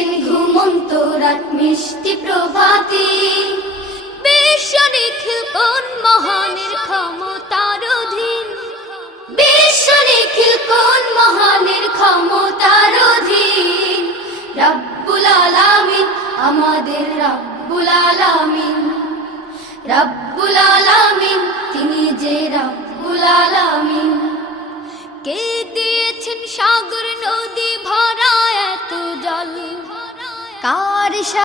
দিয়েছেন ঘুমন্ত রাত, মিষ্টি প্রভাতি। বিশ্ব নিখিল কোন মহানের ক্ষমতার অধীন? বিশ্ব নিখিল কোন মহানের ক্ষমতার অধীন? আলামিন, আমাদের রব্বুল আলামিন। রব্বুল আলামিন, তিনি যে রব্বুল আলামিন। কার